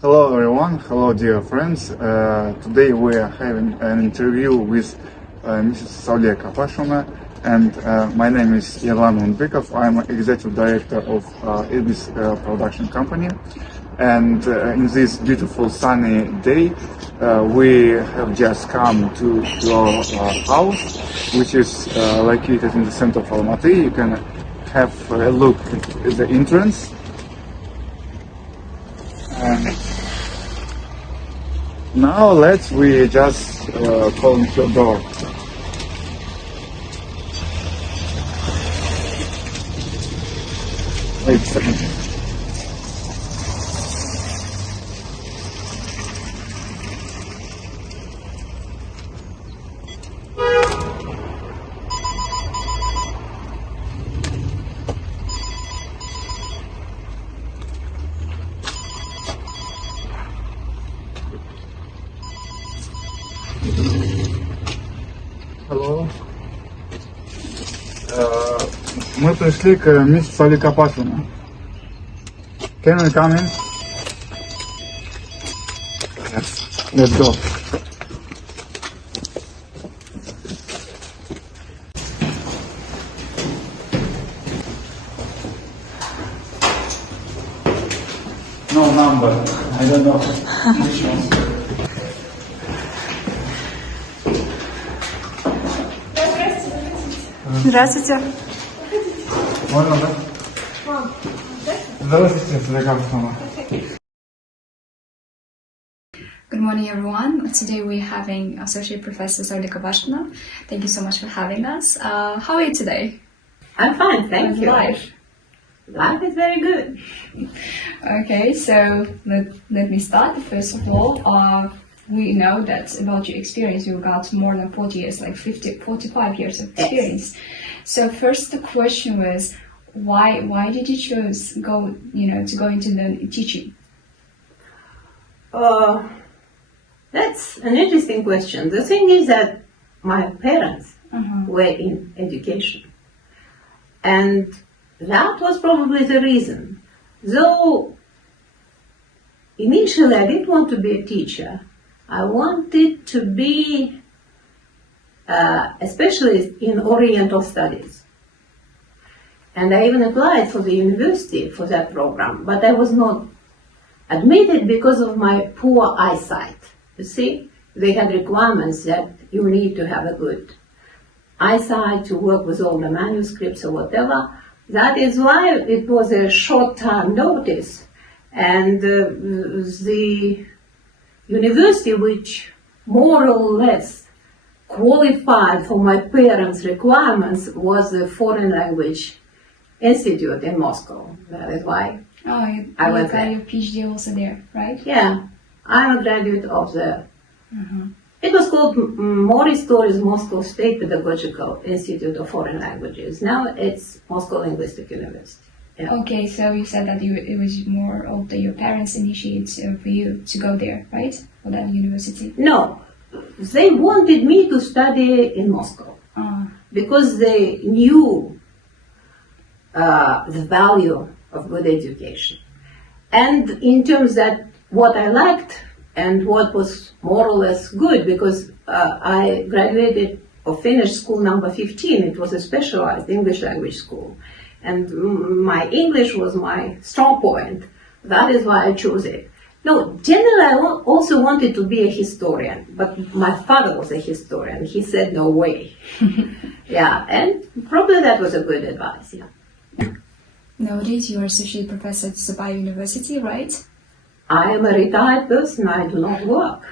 Hello everyone, hello dear friends. Today we are having an interview with Mrs. A.S.Kabashevna, and my name is Ilan Unbekov. I'm executive director of Ibis production company. And in this beautiful sunny day, we have just come to our house, which is located in the center of Almaty. You can have a look at the entrance. And now we just call into the door. Wait a second. Hello. Мы пришли к миссис A.S.Kabashevna. Can we come in? Yes. Let's go. No number. I don't know which one. Здравствуйте. Можно, да? Здравствуйте, A.S.Kabashevna. Good morning, everyone. Today we're having Associate Professor A.S.Kabashevna. Thank you so much for having us. How are you today? I'm fine, thank you. Life? Life is very good. Okay, so let me start. First of all, we know that about your experience, you got more than 40 years, like 45 years of experience. Yes. So first the question was, why did you choose to go into the teaching? That's an interesting question. The thing is that my parents Uh-huh. were in education, and that was probably the reason. Though initially I didn't want to be a teacher, I wanted to be a specialist in Oriental studies. And I even applied for the university for that program, but I was not admitted because of my poor eyesight. You see, they had requirements that you need to have a good eyesight to work with all the manuscripts or whatever. That is why it was a short-term notice. And the university which more or less qualified for my parents' requirements was the Foreign Language Institute in Moscow. That is why I went got there. your PhD also there, right? Yeah, I'm a graduate of the, it was called Morris Torres Moscow State Pedagogical Institute of Foreign Languages. Now it's Moscow Linguistic University. Yeah. Okay, so you said that it was more of your parents' initiative for you to go there, right? For that university? No, they wanted me to study in Moscow because they knew the value of good education. And in terms that what I liked and what was more or less good, because I graduated or finished school number 15, it was a specialized English language school. And my English was my strong point. That is why I chose it. No, generally I also wanted to be a historian, but my father was a historian. He said no way. Yeah, and probably that was a good advice, yeah. Nowadays you are associate professor at Sabai University, right? I am a retired person, I do not work.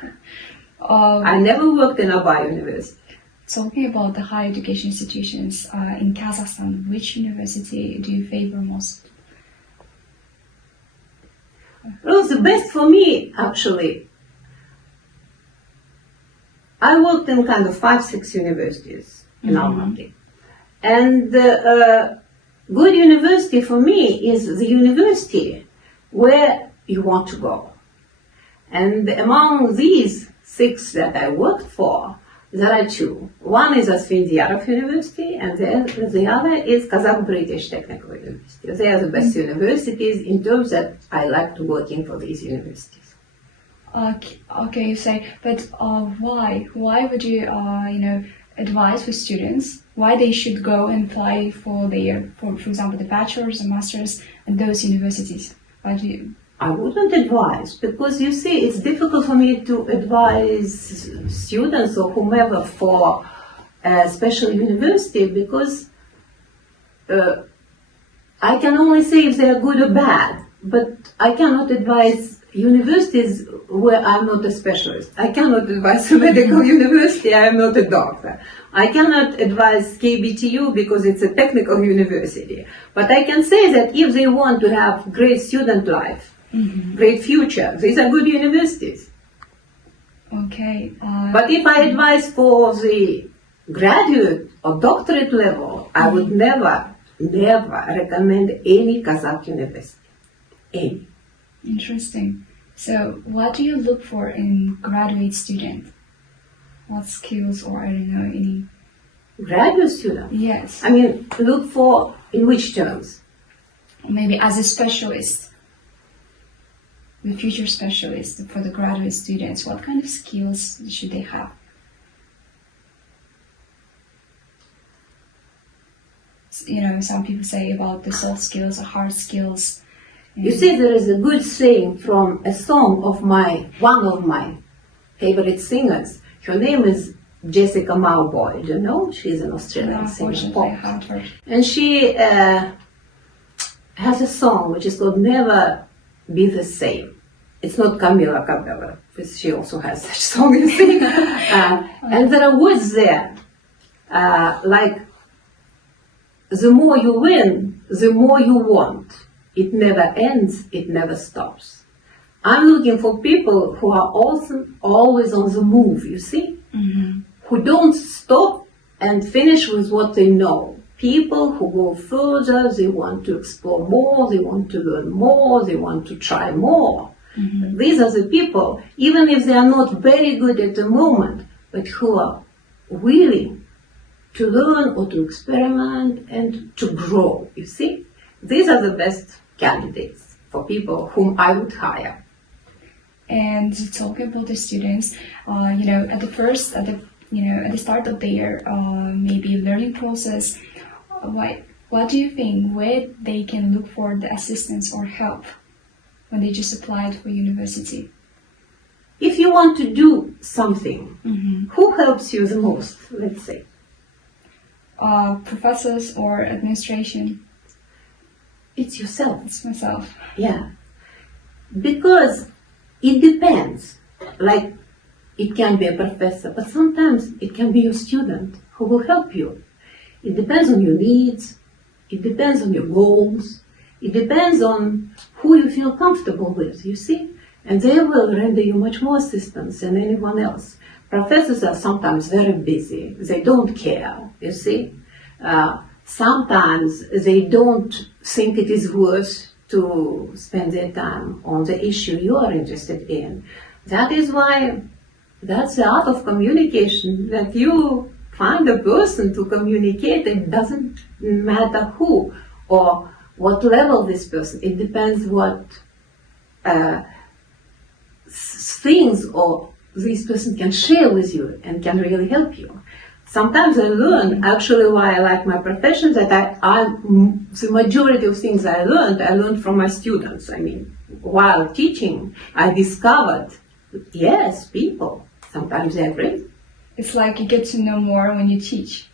I never worked in Abay University. Talking about the higher education institutions in Kazakhstan, which university do you favor most? Well, the best for me, actually, I worked in kind of 5-6 universities in Almaty. And good university for me is the university where you want to go. And among these 6 that I worked for, there are 2. One is Asfendiyarov University, and the other is Kazakh British Technical University. They are the best universities in terms that I like to working for these universities. Okay, you say, but why? Why would you, advise for students why they should go and apply for their, for example, the bachelor's and master's at those universities? Why do you? I wouldn't advise, because you see, it's difficult for me to advise students or whomever for a special university, because I can only say if they are good or bad, but I cannot advise universities where I'm not a specialist. I cannot advise a medical university, I am not a doctor. I cannot advise KBTU because it's a technical university. But I can say that if they want to have great student life, great future, these are good universities. Okay. But if I advise for the graduate or doctorate level, I would never recommend any Kazakh university. Any. Interesting. So, what do you look for in graduate student? What skills, or I don't know, any? Graduate student? Yes. I mean, look for in which terms? Maybe as a specialist, the future specialist for the graduate students. What kind of skills should they have? You know, some people say about the soft skills or hard skills. You see, there is a good saying from a song of one of my favorite singers. Her name is Jessica Mauboy. Do you know? She's an Australian singer. Unfortunately, I haven't heard. And she has a song which is called Never Be the Same. It's not Camila Cabello, because she also has such song, you see. And there are words there, like, the more you win, the more you want. It never ends, it never stops. I'm looking for people who are also always on the move, you see? Who don't stop and finish with what they know. People who go further, they want to explore more, they want to learn more, they want to try more. These are the people, even if they are not very good at the moment, but who are willing to learn or to experiment and to grow, you see? These are the best candidates for people whom I would hire. And talking about the students, at the start of their maybe learning process, what do you think? Where they can look for the assistance or help when they just applied for university? If you want to do something, who helps you the most, let's say? Professors or administration? It's yourself. It's myself. Yeah. Because it depends. Like, it can be a professor, but sometimes it can be your student who will help you. It depends on your needs. It depends on your goals. It depends on who you feel comfortable with, you see? And they will render you much more assistance than anyone else. Professors are sometimes very busy. They don't care, you see? Sometimes they don't think it is worth to spend their time on the issue you are interested in. That is why that's the art of communication, that you find a person to communicate. It doesn't matter who or what level this person. It depends what things or this person can share with you and can really help you. Sometimes I learn, actually why I like my profession, that the majority of things I learned from my students. I mean, while teaching, I discovered, yes, people, sometimes they're great. It's like you get to know more when you teach.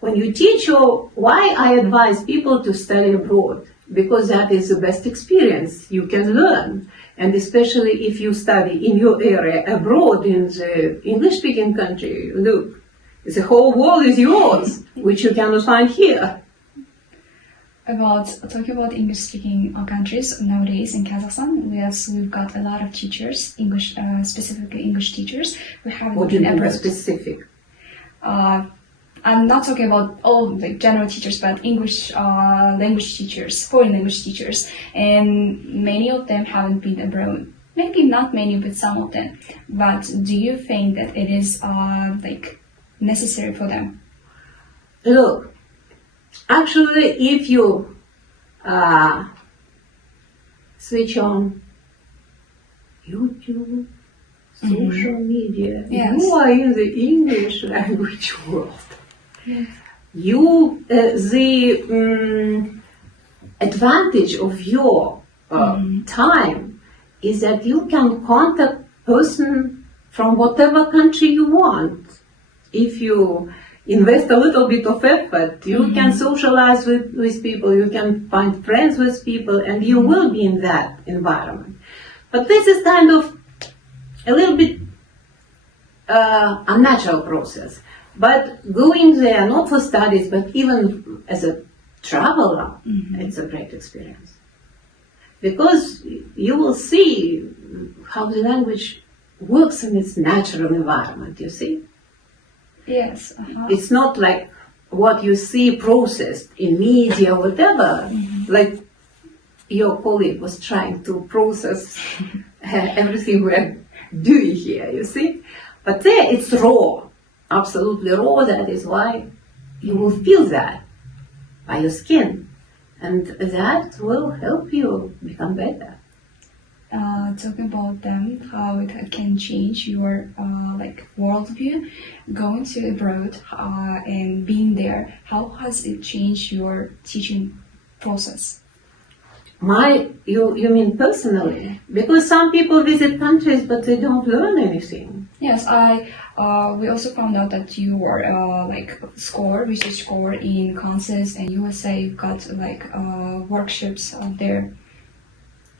When you teach, why I advise people to study abroad, because that is the best experience you can learn. And especially if you study in your area abroad, in the English-speaking country, look, the whole world is yours, which you cannot find here. Talking about English-speaking countries nowadays in Kazakhstan, we've got a lot of teachers, English, specifically English teachers. We haven't What do you been mean by abroad. specific? I'm not talking about all like general teachers, but English language teachers, foreign language teachers, and many of them haven't been abroad. Maybe not many, but some of them. But do you think that it is necessary for them? Look, actually, if you switch on YouTube, social media. Yes. You are in the English language world. Yes. You, the advantage of your time is that you can contact person from whatever country you want. If you invest a little bit of effort, you can socialize with people, you can find friends with people, and you will be in that environment. But this is kind of a little bit unnatural process. But going there, not for studies, but even as a traveler, it's a great experience. Because you will see how the language works in its natural environment, you see? Yes. It's not like what you see processed in media or whatever, like your colleague was trying to process everything we're doing here, you see? But there it's raw, absolutely raw. That is why you will feel that by your skin, and that will help you become better. Talking about them, how it can change your like worldview, going to abroad and being there, how has it changed your teaching process? You mean personally? Because some people visit countries but they don't learn anything. Yes, we also found out that you were like research scholar in Kansas and USA. You got like workshops out there.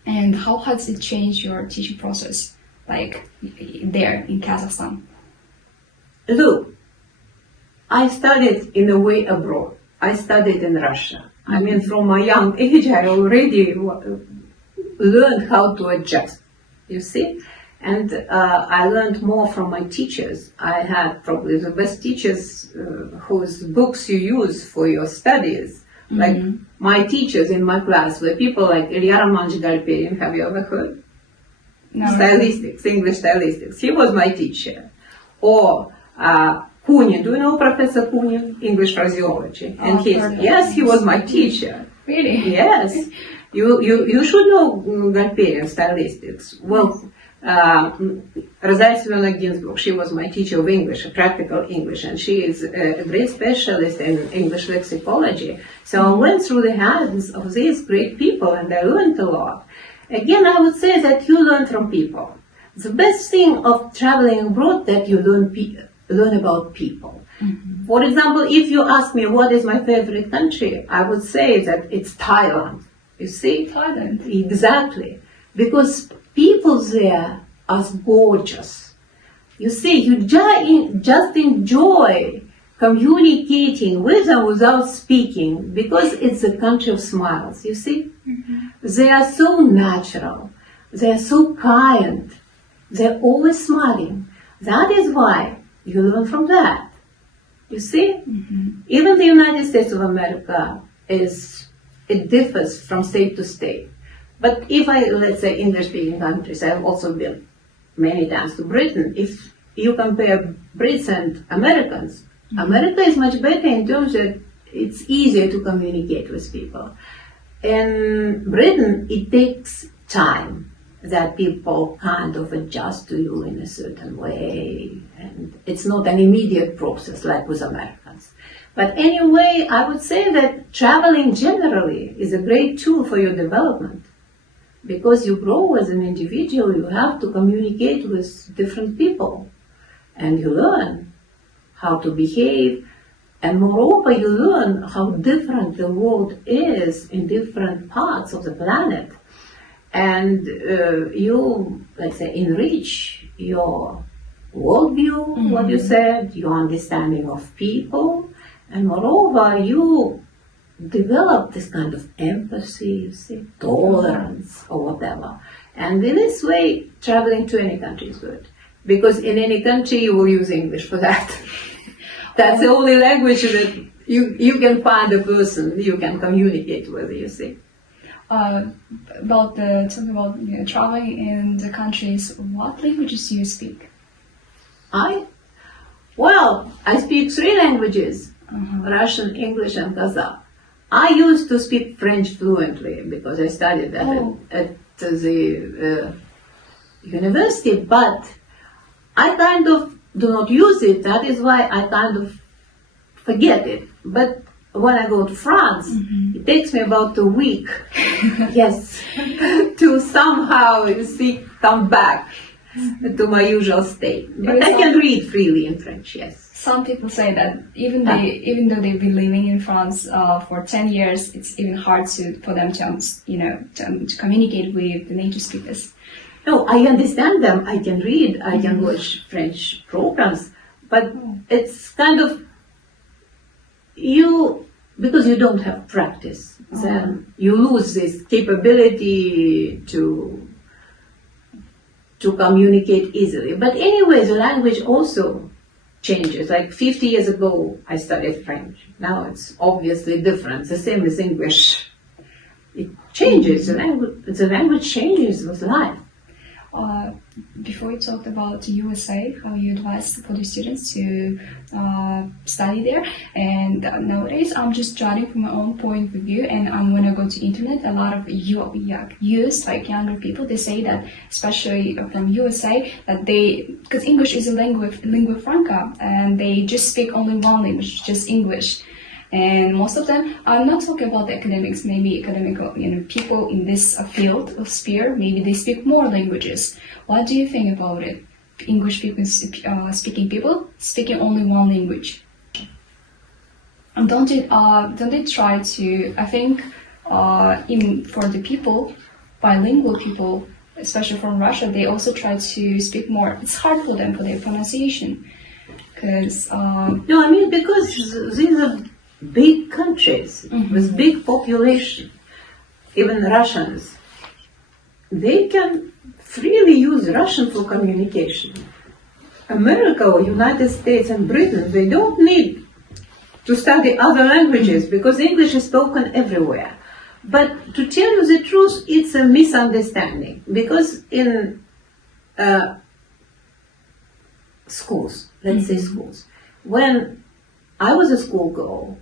And how has it changed your teaching process, like there in Kazakhstan? Look, I studied in a way abroad. I studied in Russia. I mean, from a young age, I already learned how to adjust, you see? And I learned more from my teachers. I had probably the best teachers whose books you use for your studies. Like my teachers in my class were people like Ilya Romanovich Galperin, have you ever heard? No. Stylistics, English stylistics. He was my teacher. Or Kunin, do you know Professor Kunin? English phraseology. And he was my teacher. Really? Yes. You should know Galperin, stylistics. Well, Rozalsevna Ginsburg, she was my teacher of English, practical English, and she is a great specialist in English lexicology. So I went through the hands of these great people and I learned a lot. Again, I would say that you learn from people. The best thing of traveling abroad that you learn about people. For example, if you ask me what is my favorite country, I would say that it's Thailand. You see? Thailand. Exactly. Because people there are gorgeous. You see, you just enjoy communicating with them without speaking, because it's a country of smiles, you see? They are so natural. They are so kind. They're always smiling. That is why you learn from that. You see? Even the United States of America it differs from state to state. But if let's say, English-speaking countries, I've also been many times to Britain. If you compare Brits and Americans, America is much better in terms that it's easier to communicate with people. In Britain, it takes time that people kind of adjust to you in a certain way, and it's not an immediate process like with Americans. But anyway, I would say that traveling generally is a great tool for your development. Because you grow as an individual, you have to communicate with different people. And you learn how to behave. And moreover, you learn how different the world is in different parts of the planet. And you, let's say, enrich your worldview, what you said, your understanding of people. And moreover, you develop this kind of empathy, you see, tolerance or whatever. And in this way, traveling to any country is good. Because in any country, you will use English for that. That's the only language that you can find a person you can communicate with, you see. Talking about traveling in the countries, what languages do you speak? I speak 3 languages, Russian, English, and Kazakh. I used to speak French fluently because I studied that at the university, but I kind of do not use it. That is why I kind of forget it. But when I go to France, it takes me about a week, yes, to somehow, you see, come back to my usual state. But I can read freely in French, yes. Some people say that even though they've been living in France for 10 years, it's even hard for them to communicate with the native speakers. No, I understand them. I can read. I can watch French programs, but it's kind of because you don't have practice, then you lose this capability to communicate easily. But anyway, the language also changes. Like 50 years ago, I studied French. Now it's obviously different. The same as English. It changes. The language changes with life. Before you talked about the USA, how you advised for the students to study there, and nowadays I'm just judging from my own point of view, and when I go to internet, a lot of youth, like younger people, they say that, especially from USA, that because English is a lingua franca, and they just speak only one language, just English. And most of them, I'm not talking about the academics, maybe academical, people in this field of sphere, maybe they speak more languages. What do you think about it? English speaking people speaking only one language. And don't they try to, I think, even for the people, bilingual people, especially from Russia, they also try to speak more. It's hard for them for their pronunciation. Because No, I mean, because these are big countries with big population, even Russians, they can freely use Russian for communication. America or United States and Britain, they don't need to study other languages because English is spoken everywhere. But to tell you the truth, it's a misunderstanding because in schools, let's say schools, when I was a schoolgirl,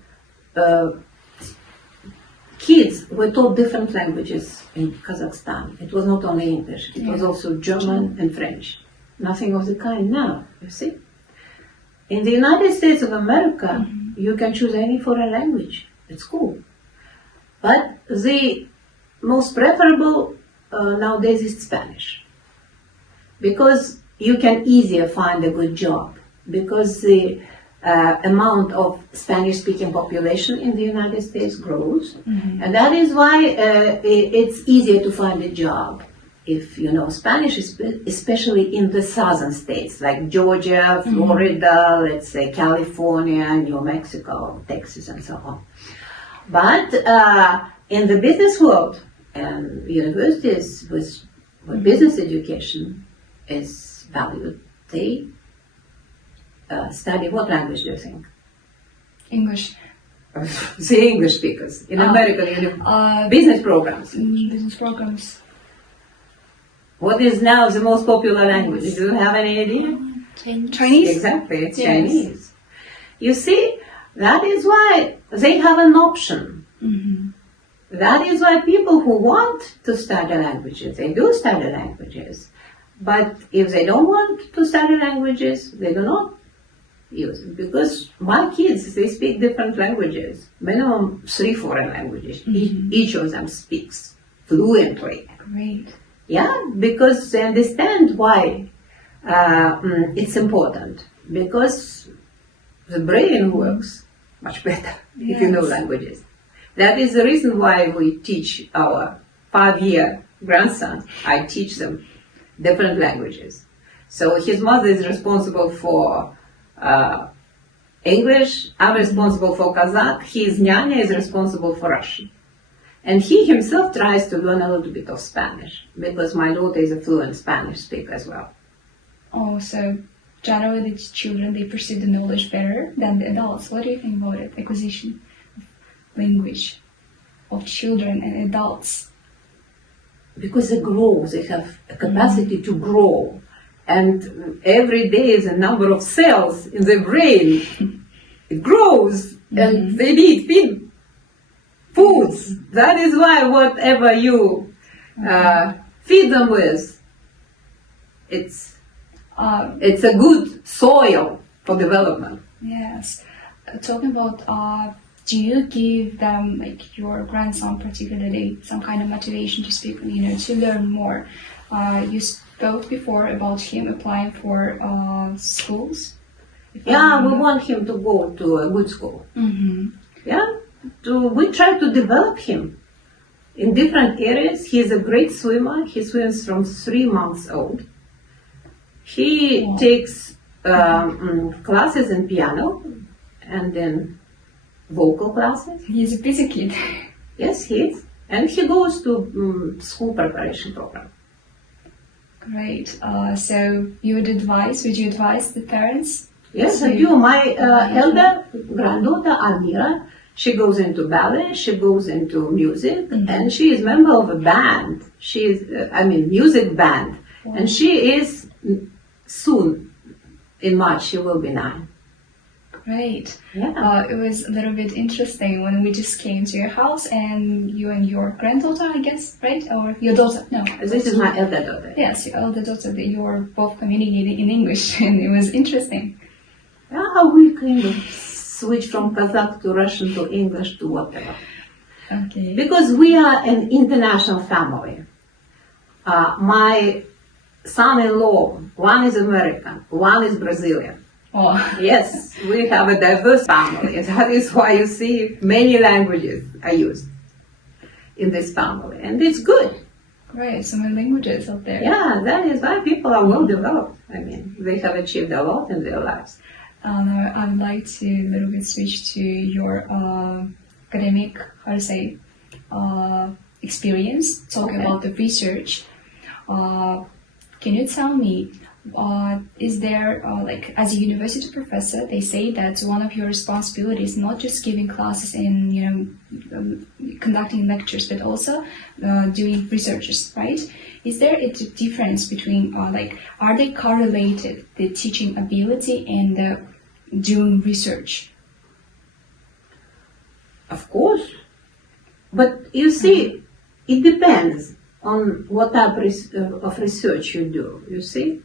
kids were taught different languages in Kazakhstan. It was not only English, it was also German and French. Nothing of the kind now, you see. In the United States of America, you can choose any foreign language at school. But the most preferable nowadays is Spanish. Because you can easier find a good job. Because the amount of Spanish-speaking population in the United States grows, and that is why it's easier to find a job if you know Spanish, especially in the southern states like Georgia, Florida, let's say California, New Mexico, Texas, and so on. But in the business world and universities with business education is valued, they study what language do you think? English. The English speakers in American business programs. Business programs. What is now the most popular language? Do you have any idea? Chinese? Exactly, it's Chinese. You see, that is why they have an option. That is why people who want to study languages, they do study languages. But if they don't want to study languages, they do not use it. Because my kids, they speak different languages, minimum 3 foreign languages. Each of them speaks fluently. Great. Yeah, because they understand why it's important. Because the brain works much better if you know languages. That is the reason why we teach our 5-year grandson, I teach them different languages. So his mother is responsible for English, I'm responsible for Kazakh, his nyanya is responsible for Russian. And he himself tries to learn a little bit of Spanish, because my daughter is a fluent Spanish speaker as well. Oh, so generally the children, they perceive the knowledge better than the adults. What do you think about it? Acquisition of language of children and adults. Because they grow, they have a capacity to grow. And every day the number of cells in the brain, it grows, and they need foods. That is why whatever you feed them with, it's a good soil for development. Yes. Talking about, do you give them, like your grandson particularly, some kind of motivation to speak, to learn more? You spoke before about him applying for schools. Yeah, we want him to go to a good school. Mm-hmm. Yeah, we try to develop him in different areas. He's a great swimmer. He swims from 3 months old. He takes classes in piano and then vocal classes. He's a busy kid. Yes, he is. And he goes to school preparation program. Great. So would you advise the parents? Yes, I do. My elder granddaughter, Almira, she goes into ballet, she goes into music, and she is member of a band. She is, music band. Wow. And she is soon, in March, she will be 9. Great. Yeah. It was a little bit interesting when we just came to your house and you and your granddaughter, I guess, right? Or your daughter? No. This is my elder daughter. Yes, your elder daughter, that you were both communicating in English, and it was interesting. Yeah, we kind of switch from Kazakh to Russian to English to whatever. Okay. Because we are an international family. My son-in-law, one is American, one is Brazilian. Oh. Yes, we have a diverse family. That is why you see many languages are used in this family. And it's good. Great, so many languages out there. Yeah, that is why people are well developed. I mean, they have achieved a lot in their lives. Now I would like to a little bit switch to your academic, experience, talk about the research. Can you tell me, is there, as a university professor, they say that one of your responsibilities is not just giving classes and, conducting lectures, but also doing researches, right? Is there a difference between, are they correlated, the teaching ability and doing research? Of course. But you see, it depends on what type of research you do, you see.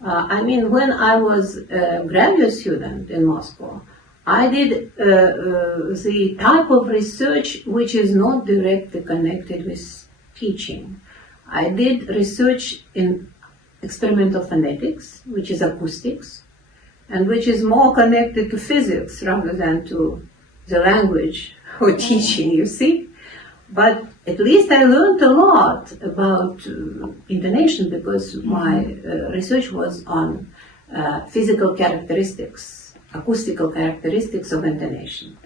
When I was a graduate student in Moscow, I did the type of research which is not directly connected with teaching. I did research in experimental phonetics, which is acoustics, and which is more connected to physics rather than to the language or teaching, you see. But at least I learned a lot about intonation because my research was on physical characteristics, acoustical characteristics of intonation.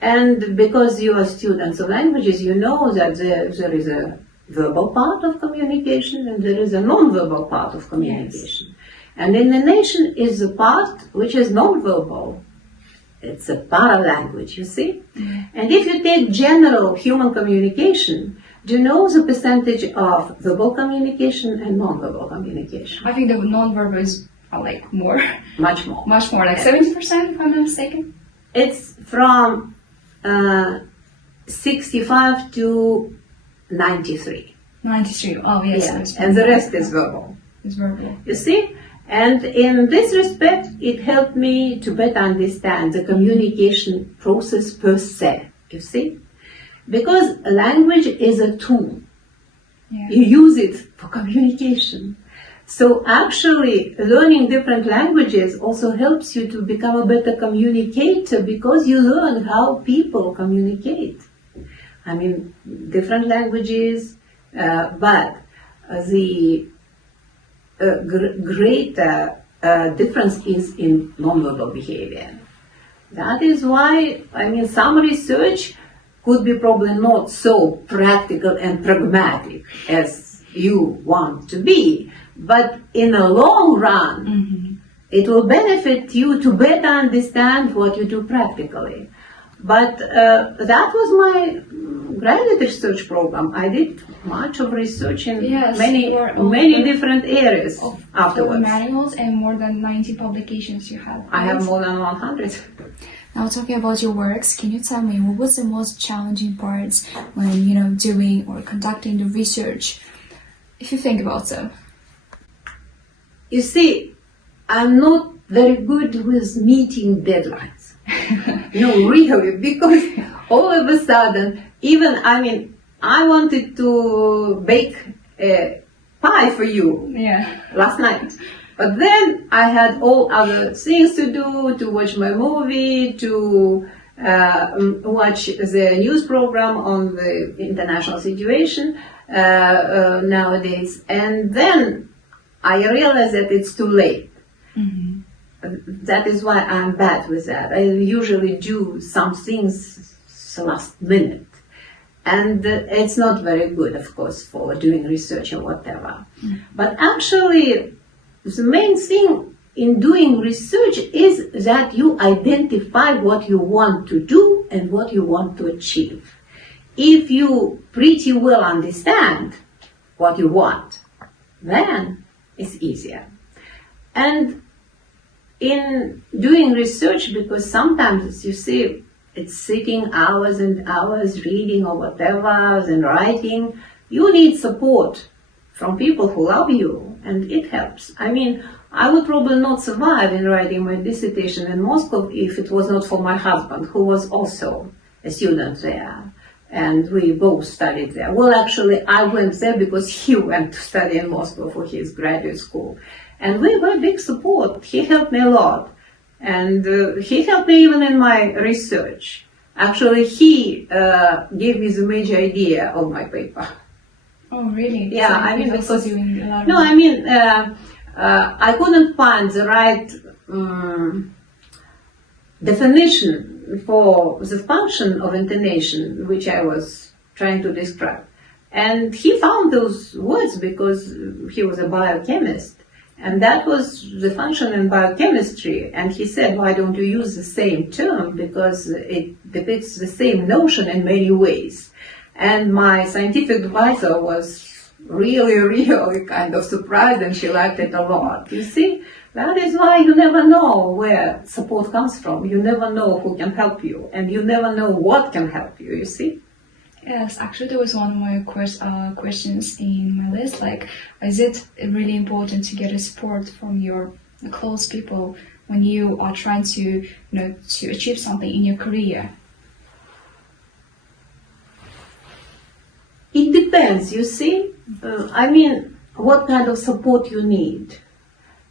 And because you are students of languages, you know that there is a verbal part of communication and there is a non-verbal part of communication. Yes. And intonation is a part which is non-verbal. It's a paralanguage, you see? Mm. And if you take general human communication, do you know the percentage of verbal communication and non-verbal communication? I think the non-verbal is more. Much more. Much more, 70% if I'm not mistaken? It's from 65 to 93. 93, oh yes. Yeah. And the rest is verbal. It's verbal. You see? And in this respect, it helped me to better understand the communication process per se, you see? Because language is a tool. Yeah. You use it for communication. So actually, learning different languages also helps you to become a better communicator because you learn how people communicate. Different languages, but the greater difference is in nonverbal behavior. That is why, some research could be probably not so practical and pragmatic as you want to be, but in the long run, it will benefit you to better understand what you do practically. But that was my graduate research program. I did much of research in many different areas afterwards. Manuals and more than 90 publications you have. I have more than 100. Now talking about your works, can you tell me what was the most challenging parts when doing or conducting the research, if you think about so? you see, I'm not very good with meeting deadlines. No, really, because all of a sudden, I wanted to bake a pie for you Yeah. last night. But then I had all other things to do, to watch my movie, to watch the news program on the international situation nowadays. And then I realized that it's too late. Mm-hmm. That is why I'm bad with that. I usually do some things last minute. And it's not very good, of course, for doing research or whatever. Mm. But actually, the main thing in doing research is that you identify what you want to do and what you want to achieve. If you pretty well understand what you want, then it's easier. And in doing research, because sometimes you see it's sitting hours and hours reading or whatever and writing, you need support from people who love you, and it helps. I would probably not survive in writing my dissertation in Moscow if it was not for my husband, who was also a student there, and we both studied there. Well, actually, I went there because he went to study in Moscow for his graduate school, and we were big support. He helped me a lot, and he helped me even in my research. Actually, he gave me the major idea of my paper. Oh, really? Yeah, so he's also doing a lot of No, I couldn't find the right definition for the function of intonation, which I was trying to describe. And he found those words because he was a biochemist. And that was the function in biochemistry. And he said, why don't you use the same term? Because it depicts the same notion in many ways. And my scientific advisor was really kind of surprised, and she liked it a lot. You see, that is why you never know where support comes from. You never know who can help you, and you never know what can help you, you see? Yes, actually there was one more questions in my list, like, is it really important to get a support from your close people when you are trying to, to achieve something in your career? It depends, you see. What kind of support you need.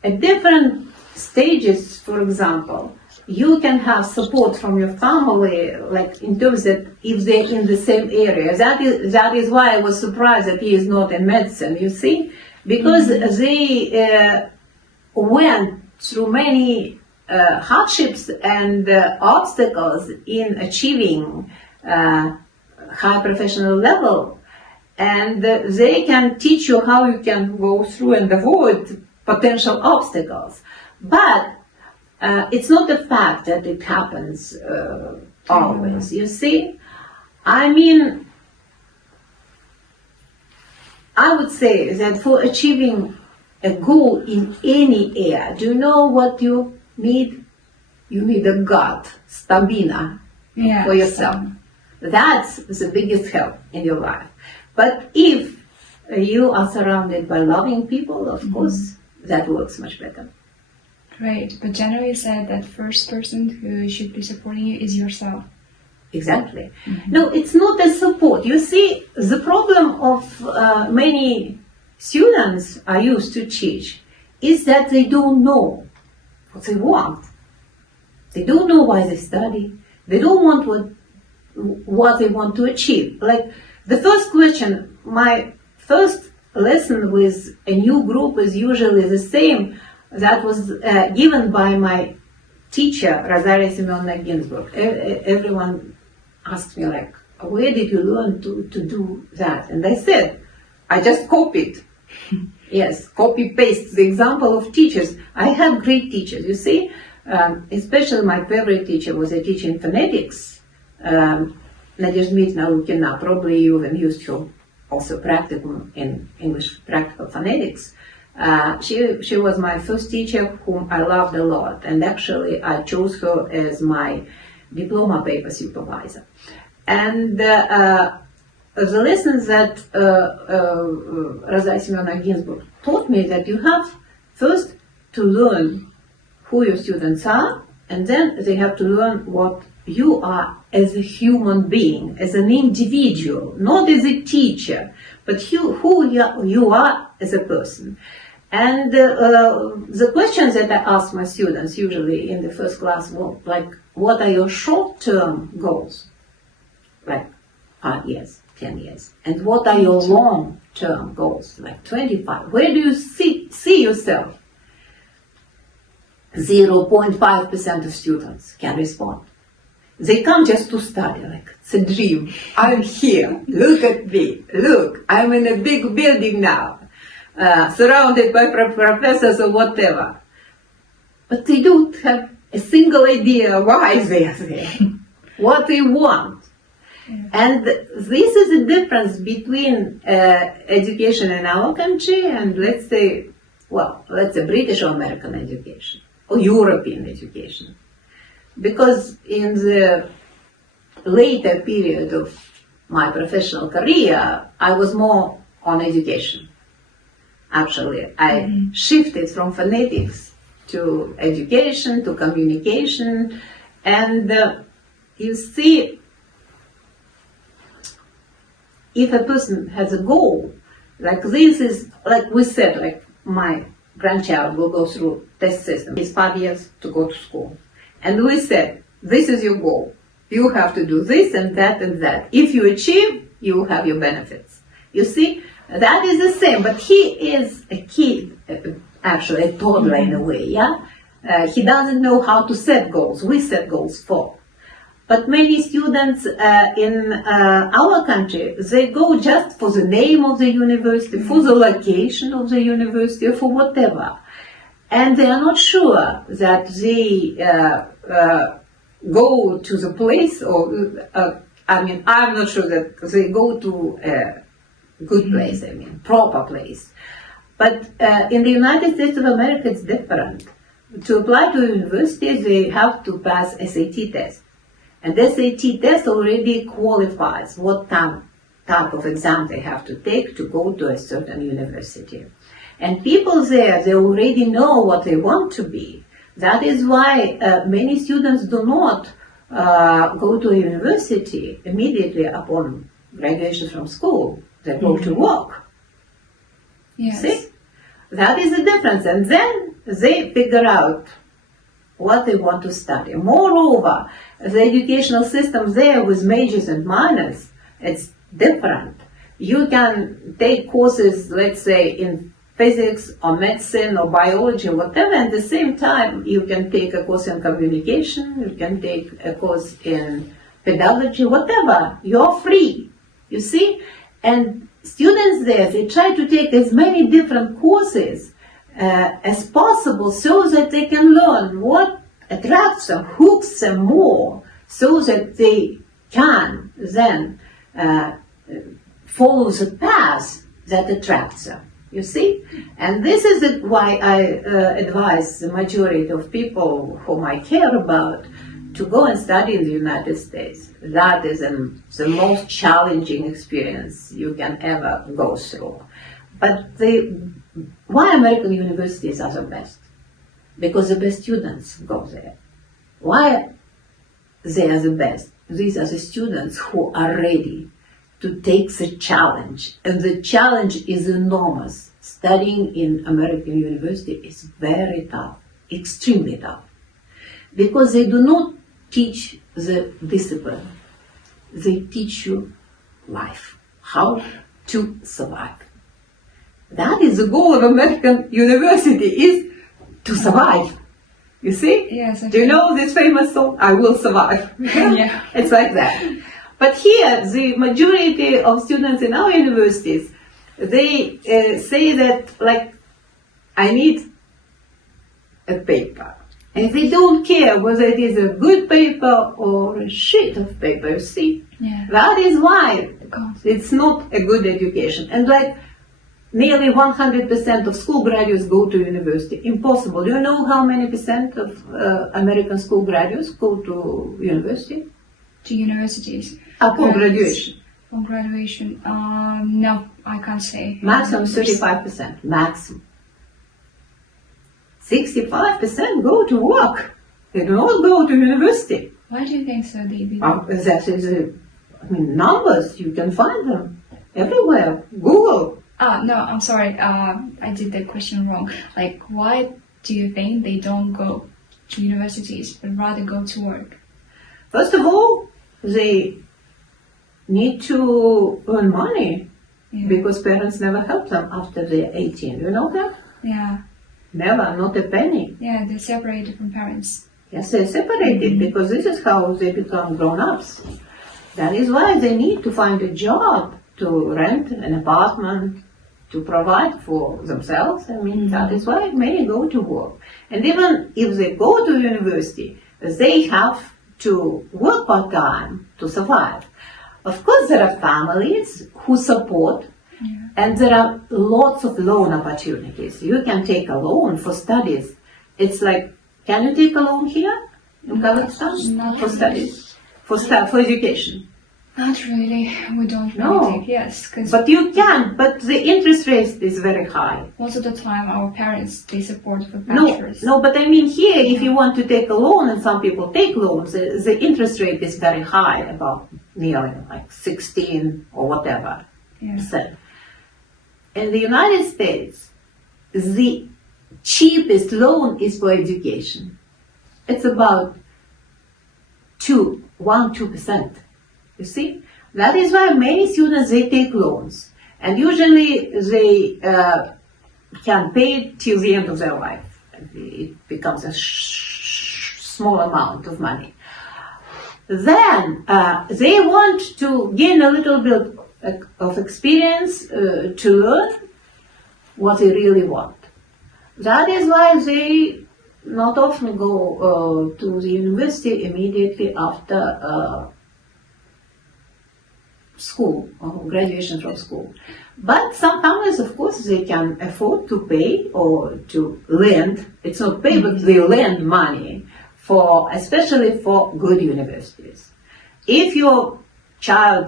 At different stages, for example, you can have support from your family, like in terms that if they're in the same area. That is why I was surprised that he is not in medicine, you see, because they went through many hardships and obstacles in achieving high professional level. And they can teach you how you can go through and avoid potential obstacles. But it's not the fact that it happens always, you see. I would say that for achieving a goal in any area, do you know what you need? You need a gut, stamina for yourself. That's the biggest help in your life. But if you are surrounded by loving people, of course, that works much better. Great, but generally said that first person who should be supporting you is yourself. Exactly. No, it's not a support. You see, the problem of many students I used to teach is that they don't know what they want. They don't know why they study. They don't want what they want to achieve. Like, the first question, my first lesson with a new group is usually the same that was given by my teacher, Rosaria Semyonovna Ginsburg. Everyone asked me, like, where did you learn to do that? And I said, I just copied. Yes, copy-paste the example of teachers. I had great teachers, you see. Especially my favorite teacher was a teacher in phonetics. Nadezhda Dmitrievna Lukina, probably you have used her also practicum in English practical phonetics. She was my first teacher whom I loved a lot, and actually I chose her as my diploma paper supervisor. And the lessons that Rosaria Semyonovna Ginsburg taught me, that you have first to learn who your students are, and then they have to learn what you are as a human being, as an individual, not as a teacher, but who you are as a person. And the questions that I ask my students usually in the first class were like, what are your short-term goals? Like 5 years, 10 years. And what are your long-term goals? Like 25. Where do you see yourself? 0.5% of students can respond. They come just to study, like, it's a dream. I'm here, look at me, look, I'm in a big building now, surrounded by professors or whatever. But they don't have a single idea why they are there, what they want. And this is the difference between education in our country and let's say British or American education, or European education. Because in the later period of my professional career, I was more on education. Actually, I shifted from phonetics to education, to communication, and you see, if a person has a goal, like this is, like we said, like my grandchild will go through test system. It's 5 years to go to school. And we said, this is your goal. You have to do this and that and that. If you achieve, you will have your benefits. You see, that is the same, but he is a kid, actually a toddler in a way, yeah? He doesn't know how to set goals. We set goals for. But many students in our country, they go just for the name of the university, for the location of the university, or for whatever. And they are not sure that they go to the place, or I'm not sure that they go to a good place, proper place. But in the United States of America, it's different. To apply to a university, they have to pass SAT test. And the SAT test already qualifies what type of exam they have to take to go to a certain university. And people there, they already know what they want to be. That is why many students do not go to a university immediately upon graduation from school. They go to work. Yes. See? That is the difference. And then they figure out what they want to study. Moreover, the educational system there with majors and minors, it's different. You can take courses, let's say, in physics or medicine or biology or whatever, and at the same time you can take a course in communication, you can take a course in pedagogy, whatever. You're free, you see? And students there, they try to take as many different courses as possible so that they can learn what attracts them, hooks them more, so that they can then follow the path that attracts them. You see? And this is why I advise the majority of people whom I care about to go and study in the United States. That is the most challenging experience you can ever go through. But why American universities are the best? Because the best students go there. Why they are the best? These are the students who are ready to take the challenge. And the challenge is enormous. Studying in American university is very tough, extremely tough. Because they do not teach the discipline. They teach you life, how to survive. That is the goal of American university, is to survive. You see? Yes. Do you know this famous song, I Will Survive? Yeah. It's like that. But here, the majority of students in our universities, they say that, like, I need a paper. And they don't care whether it is a good paper or a sheet of paper, you see? Yeah. That is why it's not a good education. And like, nearly 100% of school graduates go to university. Impossible. Do you know how many percent of American school graduates go to university? To universities. Upon graduation. On graduation, no, I can't say. Maximum 35%. Maximum. 65% go to work. They do not go to university. Why do you think so, Devi? That is, numbers, you can find them everywhere. Google. No, I'm sorry. I did the question wrong. Like, why do you think they don't go to universities but rather go to work? First of all, they need to earn money because parents never help them after they're 18. You know that? Yeah. Never, not a penny. Yeah, they're separated from parents. Yes, they're separated because this is how they become grown-ups. That is why they need to find a job, to rent an apartment, to provide for themselves. That is why many go to work. And even if they go to university, they have to work part-time to survive. Of course, there are families who support, and there are lots of loan opportunities. You can take a loan for studies. It's like, can you take a loan here in Kazakhstan? Not For really. studies, for education? Not really. We don't No. really take, yes, because But you can, but the interest rate is very high. most of the time our parents, they support for No, bachelors. no, but I mean here, if you want to take a loan, and some people take loans, the interest rate is very high, about nearly like 16 or whatever Yeah. percent. In the United States, the cheapest loan is for education. It's about 2%. You see? That is why many students, they take loans. And usually they can pay it till the end of their life. It becomes a small amount of money. Then they want to gain a little bit of experience to learn what they really want. That is why they not often go to the university immediately after school or graduation from school. But some families, of course, they can afford to pay or to lend. It's not pay, but they lend money for, especially for good universities. If your child,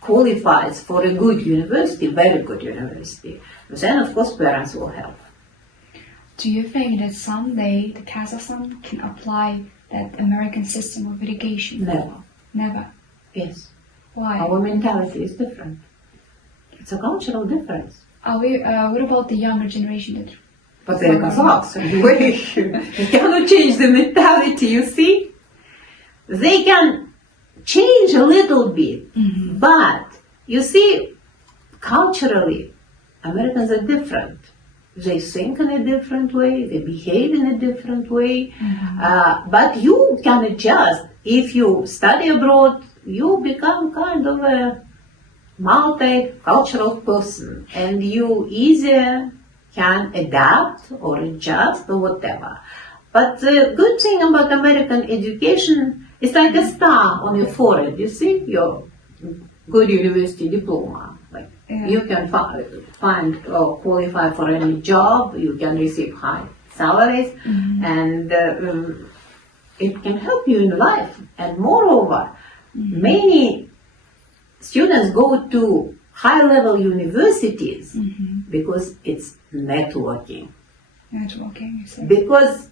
qualifies for a good university, very good university, then of course parents will help. Do you think that someday the Kazakhstan can apply that American system of education? Never. Never. Yes. Why? Our mentality is different. It's a cultural difference. What about the younger generation? But they're Kazakhs anyway. You cannot change the mentality, you see? They can change a little bit, but you see, culturally, Americans are different. They think in a different way, they behave in a different way, but you can adjust. If you study abroad, you become kind of a multicultural person, and you easier can adapt or adjust or whatever. But the good thing about American education is like a star on your forehead. You see your good university diploma. Like you can find or qualify for any job. You can receive high salaries, and it can help you in life. And moreover, many students go to high-level universities because it's networking. Networking, you say. Because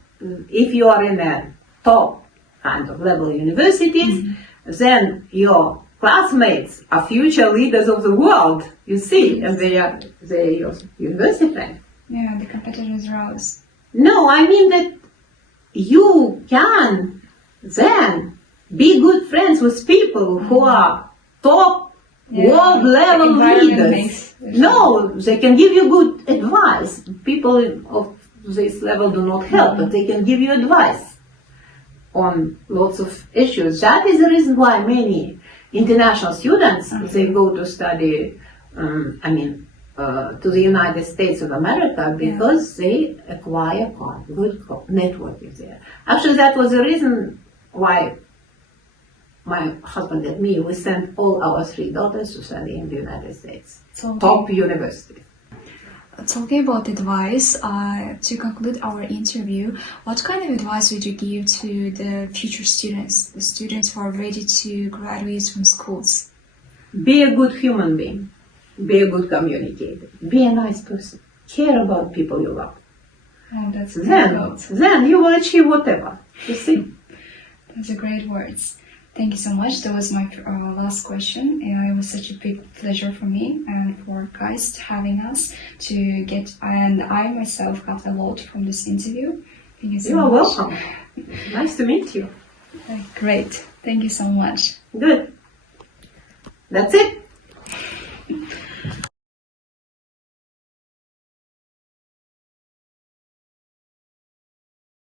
if you are in a top kind of level universities, then your classmates are future leaders of the world, you see, and they are your university friends. Yeah, the competitors rise. No, I mean that you can then be good friends with people who are top world level leaders. No, they can give you good advice. People of this level do not help, but they can give you advice on lots of issues. That is the reason why many international students, they go to study, to the United States of America, because they acquire good networking there. Actually, that was the reason why my husband and me, we sent all our 3 daughters to study in the United States. Top university. Talking about advice, to conclude our interview, what kind of advice would you give to the future students, the students who are ready to graduate from schools? Be a good human being. Be a good communicator. Be a nice person. care about people you love. Oh, that's a great quote. Then you will achieve whatever. You see? That's a great words. Thank you so much. That was my last question. It was such a big pleasure for me and for guys having us to get. And I myself got a lot from this interview. Thank you so You are much. welcome. Nice to meet you. Great. Thank you so much. Good. That's it.